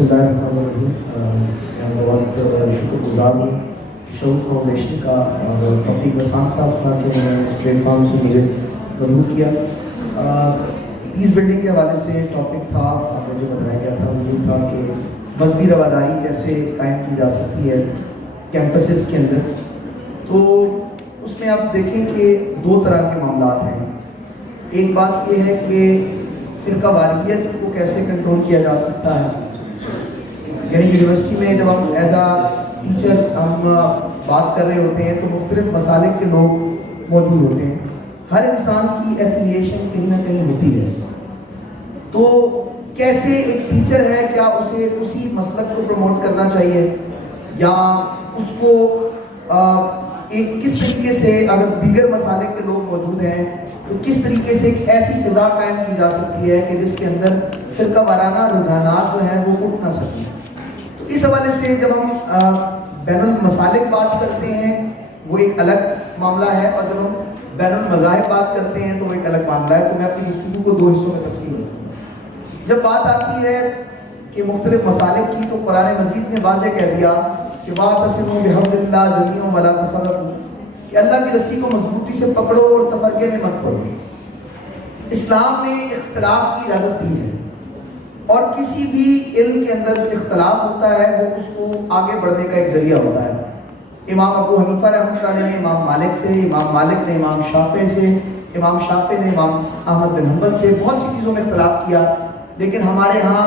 बिस्मिल्लाहिर्रहमानिर्रहीम। मैं शुक्र गुजार हूँ शो फाउंडेशन का और तौफीक रसान साहब का कि उन्होंने इस प्लेटफॉर्म से मुझे मदद किया। पीस बिल्डिंग के हवाले से टॉपिक था, आपने जो बताया गया था वो था कि मजहबी रवादारी कैसे कायम की जा सकती है कैंपसेस के अंदर। तो उसमें आप देखें कि दो तरह के मामला हैं। एक बात ये है कि फ़िरका वारियत को कैसे कंट्रोल किया जा सकता है, यानी यूनिवर्सिटी में जब हम एज आ टीचर हम बात कर रहे होते हैं तो मुख्तलिफ मसालिक के लोग मौजूद होते हैं। हर इंसान की एफिलिएशन कहीं ना कहीं होती है, तो कैसे एक टीचर है क्या उसे उसी मसलक को प्रमोट करना चाहिए या उसको एक किस तरीके से, अगर दीगर मसालिक के लोग मौजूद हैं तो किस तरीके से एक ऐसी फिजा कायम की जा सकती है कि जिसके अंदर फ़िरका वाराना रुझानात जो हैं वो उठ ना सकें। तो इस हवाले से जब हम बैनुल मसालिक बात करते हैं वो एक अलग मामला है, और जब हम बैनुल मज़ाहिब बात करते हैं तो वो एक अलग मामला है। तो मैं अपनी गुफ्तगू को दो हिस्सों में तकसीम करूँगा। जब बात आती है कि मुख्तलिफ मसालिक की, तो कुरान मजीद ने वाज़ेह कह दिया कि वातसिमू बिहब्लिल्लाह जमीअन वला तफर्रक़ू, कि अल्लाह की रस्सी को मजबूती से पकड़ो और तफरके में मत पड़ो। इस्लाम ने इख्तलाफ की इजाज़त दी है और किसी भी इल्म के अंदर जो इख्तलाफ होता है वो उसको आगे बढ़ने का एक जरिया होता है। इमाम अबू हनीफा रहमतुल्लाह अलैह ने इमाम मालिक से, इमाम मालिक ने इमाम शाफे से, इमाम शाफे ने इमाम अहमद बिन हंबल से बहुत सी चीज़ों में इख्तलाफ किया, लेकिन हमारे यहाँ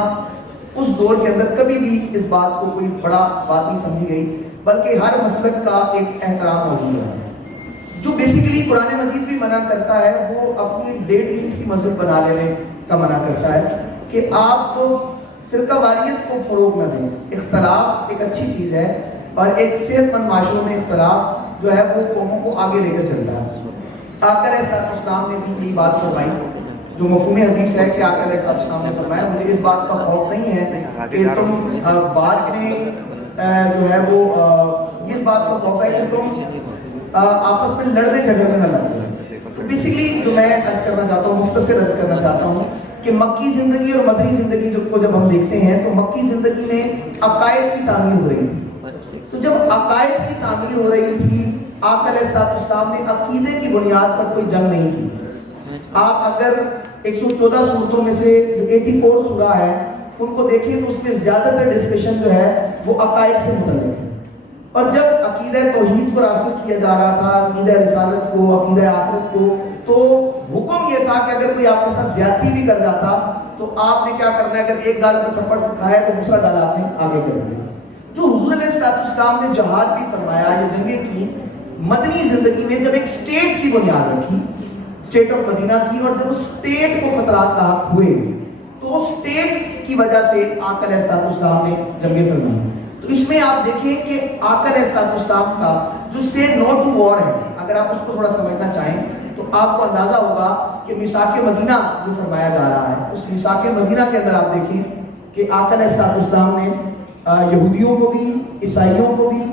उस दौर के अंदर कभी भी इस बात को कोई बड़ा बात नहीं समझी गई, बल्कि हर मसलक का एक एहतराम मौजूद है। जो बेसिकली कुरान मजीद भी मना करता है वो अपनी डेढ़ ईंट की मस्जिद बना लेने का मना करता है कि आप फ़िरका वारियत को फ़रोग़ न दें। इख्तलाफ एक अच्छी चीज़ है और एक सेहतमंद माशरों में इख्तलाफ जो है वो कौमों को आगे लेकर चलता है। आका अलैहिस्सलाम ने भी यही बात फरमाई, जो मफ़हूम हदीस है कि आका अलैहिस्सलाम ने फरमाया मुझे इस बात का खौफ नहीं है कि तुम बाद में जो है वो इस बात का खौफ है कि तुम आपस में लड़ने झगड़ने न लगे। तो बेसिकली जो मैं अर्ज करना चाहता हूँ, मुख्तसर अर्ज करना चाहता हूँ कि मक्की ज़िंदगी और मदनी ज़िंदगी को जब हम देखते हैं तो मक्की ज़िंदगी में अकायद की तामीर हो रही थी। तो जब अकायद की तामीर हो रही थी, आका अलैहिस्सलाम ने अकीदे की बुनियाद पर कोई जंग नहीं की। आप अगर 114 सूरतों में से जो 84 सूरा है उनको देखें तो उसमें ज़्यादातर डिस्कशन जो है वो अकायद से मुतल्लिक़ है। और जब अकीदा तौहीद को रासिख किया जा रहा था, अकीदा रिसालत को, अकीदा आखिरत को, तो हुक्म ये था कि अगर कोई आपके साथ ज्यादती भी कर जाता तो आपने क्या करना है, अगर एक गाल पे थप्पड़ खाया तो दूसरा गाल आपने आगे कर दिया। जो हुजूर अलैहिस्सलाम ने जहाद भी फरमाया या जंगें की मदनी जिंदगी में, जब एक स्टेट की बुनियाद रखी, स्टेट ऑफ मदीना की, और जब उस स्टेट को खतरात लाहक हुए तो उस स्टेट की वजह से आका अलैहिस्सलाम ने जंगें फरमाई। तो इसमें आप देखें कि आका अलैहिस्सलाम का जो से नो टू वॉर है, अगर आप उसको थोड़ा समझना चाहें तो आपको अंदाजा होगा कि मिसाक मदीना जो फरमाया जा रहा है, उस मिसाक मदीना के अंदर आप देखिए कि आका अलैहिस्सलाम ने यहूदियों को भी, ईसाइयों को भी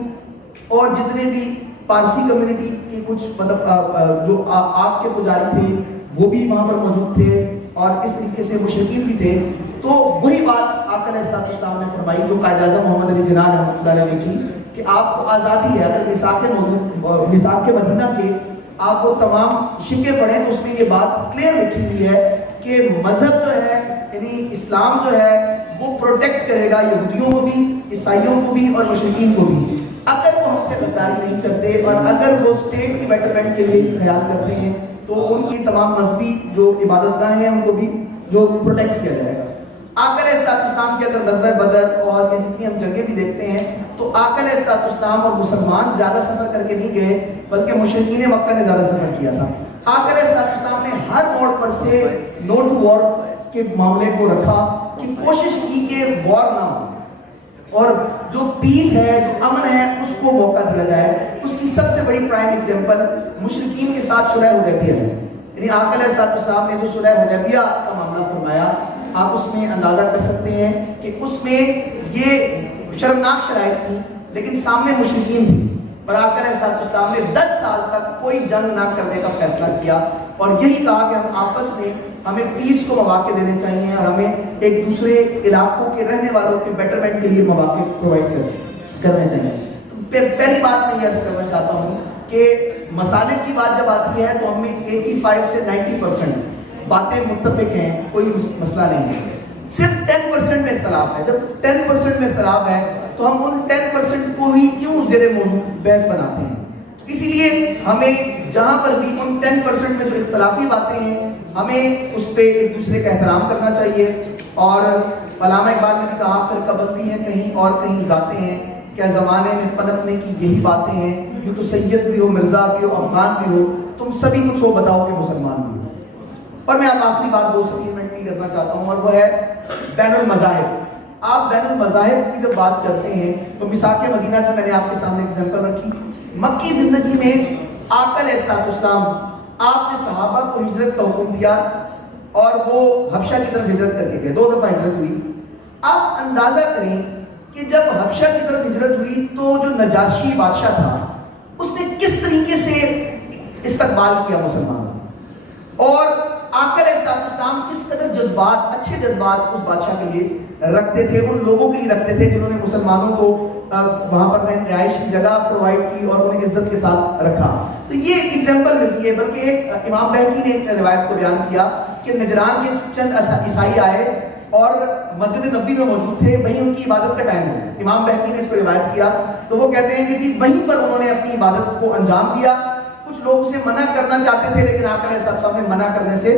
और जितने भी पारसी कम्युनिटी के कुछ मतलब जो आग के पुजारी थे वो भी वहाँ पर मौजूद थे और इस तरीके से मुशरिकीन भी थे। तो वही बात आका अलैहिस्सलाम ने फरमाई जो कायद-ए-आज़म मोहम्मद अली जिन्ना रहमतुल्लाह अलैह ने की कि आपको आज़ादी है। अगर मिसाक के मदीना के आपको तमाम शिक्के पढ़े तो उसमें ये बात क्लियर लिखी हुई है कि मजहब जो है यानी इस्लाम जो है वो प्रोटेक्ट करेगा यहूदियों को भी, ईसाइयों को भी और मुशरिकीन को भी, अगर वो हमसे गद्दारी नहीं करते और अगर वो स्टेट की बेटरमेंट के लिए ख्याल करते हैं तो उनकी तमाम मजहबी जो इबादतगाहें हैं उनको भी जो प्रोटेक्ट किया जाएगा। आका अलैहिस्सलाम की अगर ग़ज़वा बदर और ये जितनी हम जंगें भी देखते हैं तो आका अलैहिस्सलाम और मुसलमान ज़्यादा सफ़र करके नहीं गए, बल्कि मुशरिकीन मक्का ने ज़्यादा सफ़र किया था। आका अलैहिस्सलाम ने हर मोड़ पर से नो टू वॉर के मामले को रखा कि कोशिश की कि वॉर ना हो और जो पीस है, जो अमन है, उसको मौका दिया जाए। उसकी सबसे बड़ी प्राइम एग्जांपल मुशरिकीन के साथ सुलह हुदैबिया है। यानी आका अलैहिस्सलाम ने जो सुलह हुदैबिया का मामला फरमाया, आप उसमें अंदाजा कर सकते हैं कि उसमें ये शर्मनाक शराइत थी, लेकिन सामने मुशरिकीन थी और आका अलैहिस्सलाम ने 10 साल तक कोई जंग ना करने का फैसला किया اور یہی کہا کہ ہم آپس میں ہمیں پیس کو مواقع دینے چاہیے اور ہمیں ایک دوسرے علاقوں کے رہنے والوں کے بیٹرمنٹ کے لیے مواقع پرووائڈ کرنے چاہیے. پہلی بات میں یہ عرض کرنا چاہتا ہوں کہ مسالے کی بات جب آتی ہے تو ہم میں 85 سے 90% باتیں متفق ہیں, کوئی مسئلہ نہیں ہے. صرف 10% میں اختلاف ہے. جب 10% میں اختلاف ہے تو ہم ان 10% کو ہی کیوں زیر موضوع بحث بناتے ہیں؟ اسی لیے ہمیں جہاں پر بھی ان 10% میں جو اختلافی باتیں ہیں ہمیں اس پہ ایک دوسرے کا احترام کرنا چاہیے. اور علامہ اقبال نے بھی کہا فرقہ بندی ہے کہیں اور کہیں ذاتیں ہیں, کیا زمانے میں پنپنے کی یہی باتیں ہیں, یوں تو سید بھی ہو مرزا بھی ہو افغان بھی ہو, تم سبھی کچھ ہو بتاؤ کہ مسلمان بھی ہو. اور میں اب آخری بات 2 سے 3 منٹ کی کرنا چاہتا ہوں, اور وہ ہے بین المذاہب. آپ بین المذاہب کی جب بات کرتے ہیں تو میثاق مدینہ کی میں نے آپ کے سامنے ایگزامپل رکھی. مکی زندگی میں آقا علیہ السلام آپ نے صحابہ کو ہجرت کا حکم دیا اور وہ حبشہ کی طرف ہجرت کر کے گئے. 2 دفعہ ہجرت ہوئی. آپ اندازہ کریں کہ جب حبشہ کی طرف ہجرت ہوئی تو جو نجاشی بادشاہ تھا اس نے کس طریقے سے استقبال کیا مسلمانوں, اور آقا علیہ السلام کس قدر جذبات, اچھے جذبات اس بادشاہ کے لیے رکھتے تھے, ان لوگوں کے لیے رکھتے تھے جنہوں نے مسلمانوں کو وہاں پر رہائش کی جگہ پرووائڈ کی اور انہیں عزت کے ساتھ رکھا. تو یہ ایک ایگزامپل ملتی ہے. بلکہ ایک امام بہقی نے ایک روایت کو بیان کیا کہ نجران کے چند عیسائی آئے اور مسجد نبوی میں موجود تھے, وہیں ان کی عبادت کا ٹائم ہو. امام بہقی نے اس کو روایت کیا تو وہ کہتے ہیں کہ جی وہیں پر انہوں نے اپنی عبادت کو انجام دیا. کچھ لوگ اسے منع کرنا چاہتے تھے لیکن آقا علیہ السلام نے منع کرنے سے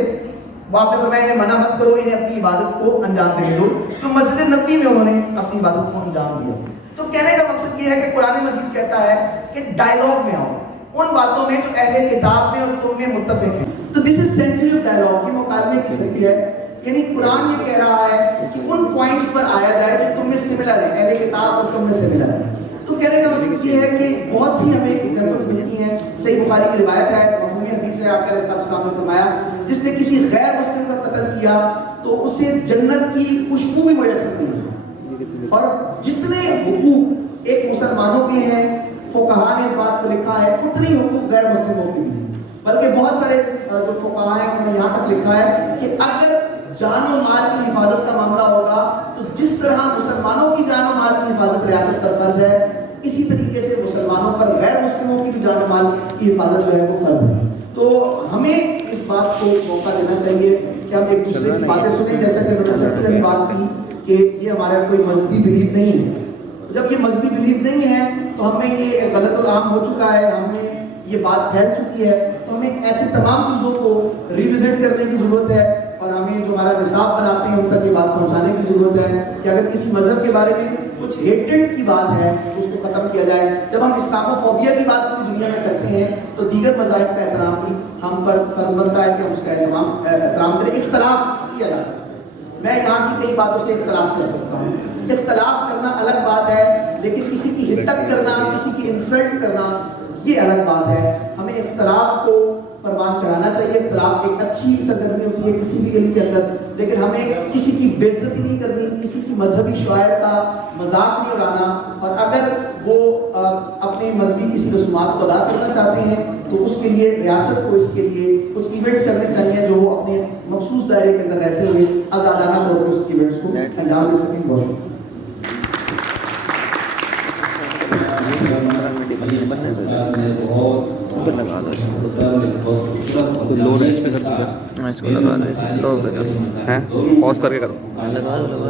آپ نے فرمایا انہیں منع مت کرو, انہیں اپنی عبادت کو انجام دینے دو. تو مسجد نبوی میں انہوں نے اپنی عبادت کو انجام دیا. تو کہنے کا مقصد یہ ہے کہ قرآن مجید کہتا ہے کہ ڈائیلاگ میں آؤ ان باتوں میں جو اہل کتاب میں اور تم میں متفق ہیں. تو دس از سینچری آف ڈائیلاگ, یہ مکالمے کی صدی ہے. یعنی قرآن یہ کہہ رہا ہے کہ ان پوائنٹس پر آیا جائے جو تم میں سملر ہیں, اہل کتاب اور تم میں سملر ہیں. تو کہنے کا مقصد یہ ہے کہ بہت سی ہمیں ایگزامپلس ملتی ہیں. صحیح بخاری کی روایت ہے, مفہومی حدیث ہے, آپ علیہ السلام نے فرمایا جس نے کسی غیر مسلم کا قتل کیا تو اسے جنت کی خوشبو بھی میسر نہیں ہے. اور جتنے حقوق ایک مسلمانوں کے ہیں فقہاء نے اس بات کو لکھا ہے اتنے حقوق غیر مسلموں کے بھی ہیں. بلکہ بہت سارے جو فقہاء ہیں انہوں نے یہاں تک لکھا ہے کہ اگر جان و مال کی حفاظت کا معاملہ ہوگا تو جس طرح مسلمانوں کی جان و مال کی حفاظت ریاست پر فرض ہے, اسی طریقے سے مسلمانوں پر غیر مسلموں کی بھی جان و مال کی حفاظت جو ہے وہ فرض ہے. تو ہمیں اس بات کو موقع دینا چاہیے کہ ہم ایک دوسرے کی باتیں سنیں. جیسا کہ میں نے ابھی بات کی کہ یہ ہمارا کوئی مذہبی بلیف نہیں ہے. جب یہ مذہبی بلیف نہیں ہے تو ہمیں یہ غلط العام ہو چکا ہے, ہمیں یہ بات پھیل چکی ہے. تو ہمیں ایسی تمام چیزوں کو ریوزٹ کرنے کی ضرورت ہے اور ہمیں جو ہمارا نصاب بناتے ہیں ان تک یہ بات پہنچانے کی ضرورت ہے کہ اگر کسی مذہب کے بارے میں کچھ ہیٹڈ کی بات ہے تو اس کو ختم کیا جائے. جب ہم اسلاموفوبیا کی بات پوری دنیا میں کرتے ہیں تو دیگر مذاہب کا احترام بھی ہم پر فرض بنتا ہے کہ ہم اس کا احترام کریں. اختلاف کیا جا سکتا ہے, میں یہاں کی کئی باتوں سے اختلاف کر سکتا ہوں. اختلاف کرنا الگ بات ہے, لیکن کسی کی ہٹک کرنا, کسی کی انسلٹ کرنا یہ الگ بات ہے. ہمیں اختلاف کو پروان چڑھانا چاہیے. اختلاف ایک اچھی سرگرمی ہوتی ہے کسی بھی علم کے اندر, لیکن ہمیں کسی کی بےعزتی نہیں کرنی, کسی کی مذہبی شعائر کا مذاق نہیں اڑانا. اور اگر وہ اپنے مذہبی کسی رسومات کو ادا کرنا چاہتے ہیں تو اس کے لیے ریاست کو اس کے لیے کچھ ایونٹس کرنے چاہیے جو وہ اپنے مخصوص دائرے کے اندر رہتے ہوئے آزادانہ طور پر اس ایونٹس کو انجام دے سکیں. بہت شکریہ. لو ریس پہ کر دیا, میں اس کو لگا دے, پاز کر کے کرو, لگا دو.